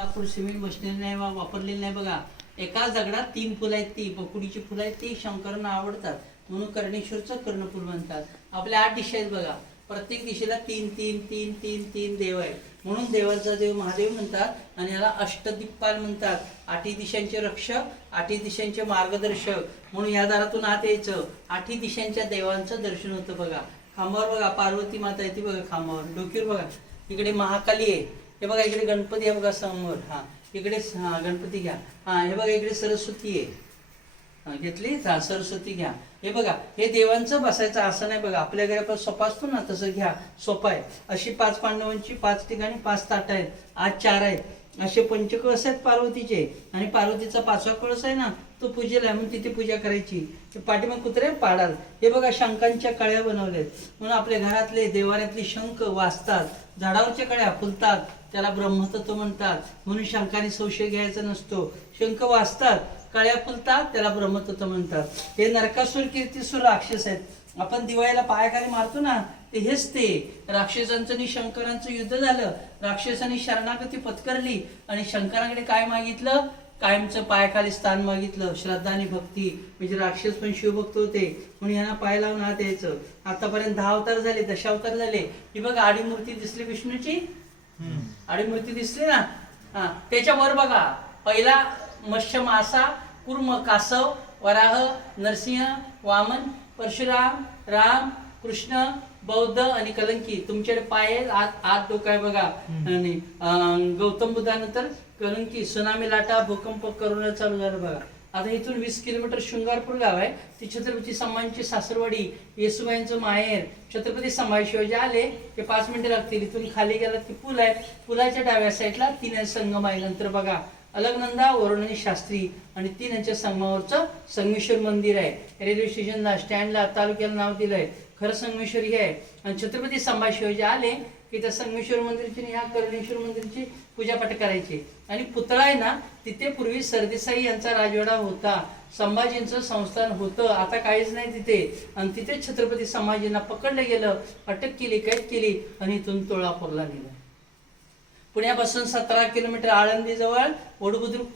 लाकूड cement machinery नाही वापरलेली नाही बघा. एका दगडात तीन फुलं आहेत ती बकुडीची फुलं आहेत ती शंकरांना आवडतात. म्हणून कर्णेश्वरचं कर्णफूल म्हणतात. आपल्या आठ दिशा आहेत बघा. प्रत्येक दिशेला तीन तीन तीन तीन तीन देव आहेत. म्हणून देवाचा देव महादेव म्हणतात आणि याला अष्टदिक्पाल म्हणतात. आठी दिशांचे रक्षक आठी दिशांचे मार्गदर्शक. म्हणून या दारातून आत यायचं. आठी दिशांच्या देवांचं दर्शन होतं बघा. खांबावर बघा पार्वती माता येते बघा खांबावर. डोकीवर बघा. इकडे महाकाली आहे. हे बघा इकडे गणपती आहे बघा समोर. हा इकडे हा गणपती घ्या. हां हे बघा इकडे सरस्वती आहे. घेतली? जा सरस्वती घ्या. हे बघा हे देवांचं बसायचं आसन आहे बघा. आपल्या घरी आपण सोपा असतो ना तसं घ्या. सोपा आहे. अशी पाच पांडवांची पाच ठिकाणी पाच ताट आहेत. आज चार आहेत. असे पंचकळस आहेत पार्वतीचे. आणि पार्वतीचा पाचवा कळस आहे ना तो पूजेला आहे म्हणून तिथे पूजा करायची. पाठीमा पाठीमाग कुत्रे पाडाल. हे बघा शंखांच्या कळ्या बनवल्यात. म्हणून आपल्या घरातले देवाऱ्यातले शंख वाचतात. झाडावरच्या कळ्या फुलतात. त्याला ब्रह्मतत्व म्हणतात. म्हणून शंखाने संशय घ्यायचा नसतो. शंख वाचतात कळ्या फुलतात त्याला ब्रह्मतत्व म्हणतात. हे नरकासूर कीर्तीसूर राक्षस आहेत. आपण दिवाळीला पायाखाली मारतो ना ते हेच ते. राक्षसांचं आणि शंकरांचं युद्ध झालं. राक्षसांनी शरणागती पत्करली आणि शंकराकडे काय मागितलं? कायमचं पायाखाली स्थान मागितलं. श्रद्धा आणि भक्ती. म्हणजे राक्षस पण शिवभक्त होते. म्हणून यांना पाय लावून हात यायचं. आतापर्यंत दहा अवतार झाले दशावतार झाले. ही बघ आडी मूर्ती दिसली विष्णूची? आडी मूर्ती दिसली ना? हा. त्याच्या वर बघा. पहिला मत्स्य मासा कुर्म कासव वराह नरसिंह वामन परशुराम राम कृष्ण बौद्ध आणि कलंकी तुमच्याकडे पाय आत आत डोकं आहे बघा. आणि गौतम बुद्धानंतर कलंकी सुनामी लाटा भूकंप करोना चालू झालं बघा. आता इथून वीस किलोमीटर शृंगारपूर गाव आहे. ती छत्रपती संभाजीची सासरवाडी येसुबाईंचं माहेर छत्रपती संभाजी शिवाजी आले ते पाच मिनिटं लागतील. इथून खाली गेला की पूल आहे. पुलाच्या डाव्या साईडला तीन संगम आहे. नंतर बघा अलगनंदा वरुण आणि शास्त्री आणि तीन यांच्या संगमावरचं संगमेश्वर मंदिर आहे. रेल्वे स्टेशनला स्टँडला तालुक्याला नाव दिलंय. खरं संगमेश्वरी हे आहे. आणि छत्रपती संभाजी शिवाजी आले की त्या संगमेश्वर मंदिरची आणि ह्या कर्णेश्वर मंदिरची पूजापाठ करायची. आणि पुतळा आहे ना तिथे पूर्वी सरदेसाई यांचा राजवाडा होता. संभाजींचं संस्थान होतं. आता काहीच नाही तिथे. आणि तिथे छत्रपती संभाजींना पकडलं गेलं अटक केली कैद केली आणि इथून तुळापूरला नेलं. पुण्यापासून सतरा किलोमीटर आळंदी जवळ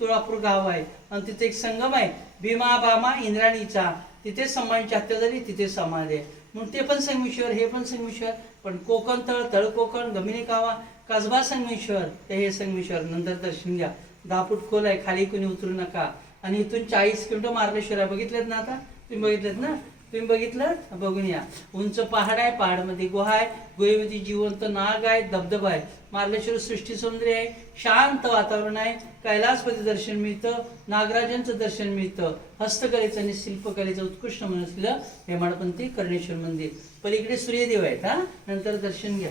तुळापूर गाव आहे. आणि तिथे एक संगम आहे भीमा बामा इंद्राणीचा. तिथे समाजांची हत्या झाली तिथे समाधी आहे. म्हणून ते पण संगमेश्वर हे पण संगमेश्वर पण कोकण तळ तळ कोकण गमिनी कावा कसबा संगमेश्वर ते हे संगमेश्वर नंतर दर्शन घ्या. दहा फूट खोल आहे खाली कोणी उतरू नका. आणि इथून चाळीस किलोमीटर मार्लेश्वर आहे. बघितलेत ना आता? तुम्ही बघितलेत ना? तुम्ही बघितलं? बघून या. उंच पहाड आहे पहाडमध्ये गुहा आहे. गुहेमध्ये जिवंत नाग आहे धबधबा आहे. मार्लेश्वर सृष्टी सौंदर्य आहे. शांत वातावरण आहे. कैलासपती दर्शन मिळतं. नागराजांचं दर्शन मिळतं. हस्तकलेचं आणि शिल्पकलेचं उत्कृष्ट म्हणून असलेलं हेमाडपंथी कर्णेश्वर मंदिर. पलीकडे सूर्यदेव आहेत हा? नंतर दर्शन घ्या.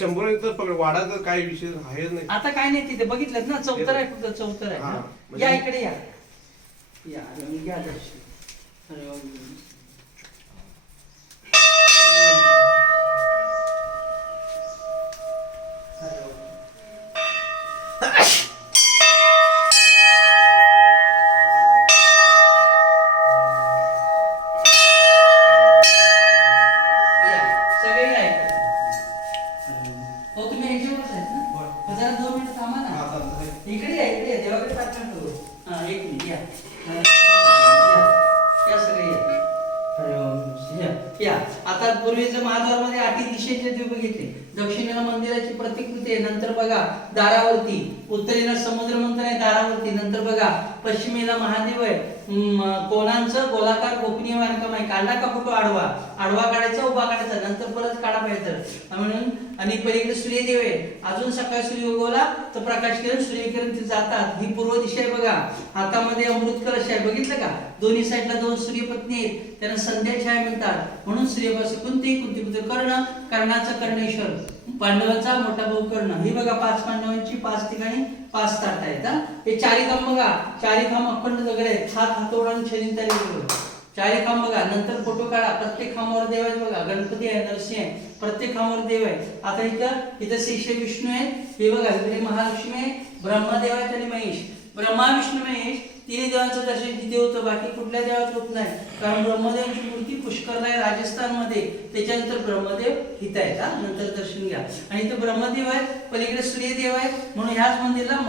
शंभर वाडाचा काही विषय आहे नाही. आता काय नाही तिथे बघितलं ना? चौथर आहे फक्त चौथर आहे. म्हणजे- या इकडे या. या घ्या दर्शन. इकडे. या इकडे देवाकडे प्रार्थना करू हा एक मिनिट हा, या. आता पूर्वीचं महाद्वारमध्ये आठी दिशेचे द्वीप घेतले. दक्षिणेला मंदिराची प्रतिकृती आहे. नंतर बघा दारावरती. उत्तरेला समुद्र मंत्र आहे दारावरती. नंतर बघा पश्चिमेला महादेव आहे. कोणांचं गोलाकार गोपनीय बांधकाम आहे? काढला का फोटो आडवा? आडवा काढायचा उभा काढायचा नंतर परत काढा पाहिजे. म्हणून आणि पलीकडे सूर्यदेव आहे अजून सकाळी सूर्य उगवला तर प्रकाश किरण सूर्यकिरण ते जातात. ही पूर्व दिशा आहे बघा. हातामध्ये अमृत कलश आहे. बघितलं का? दोन्ही साईडला दोन सूर्यपत्नी आहेत. त्यांना संध्या छाया म्हणतात. म्हणून सूर्यपासून कोणतेही कुंती कर्ण कर्णाचं कर्णेश्वर. पांडवांचा मोठा भाऊ कर्ण. हे बघा पाच पांडवांची पाच ठिकाणी पाच ताट आहेत हा. हे चारी खांब बघा. चारी खांब अखंड दगड आहेत. सात हातोड आणि शरीर तयारी चारी खांब बघा. नंतर फोटो काढा. प्रत्येक खांबावर देव आहे बघा. गणपती आहे नरसिंह आहे. प्रत्येक खांबावर देव आहे आता इथं इथं शिष्य विष्णू आहे. हे बघा इकडे महालक्ष्मी आहे. ब्रह्मदेव आहेत आणि महेश. ब्रह्मा विष्णू महेश. तिन्ही देवांचं दर्शन तिथे होतं बाकी कुठल्या देवात होत नाही. कारण ब्रह्मदेवची मूर्ती पुष्करला आहे राजस्थानमध्ये. त्याच्यानंतर ब्रह्मदेव इथं आहेत हा. नंतर दर्शन घ्या. आणि इथं ब्रह्मदेव आहे पलीकडे सूर्यदेव आहे म्हणून ह्याच मंदिरला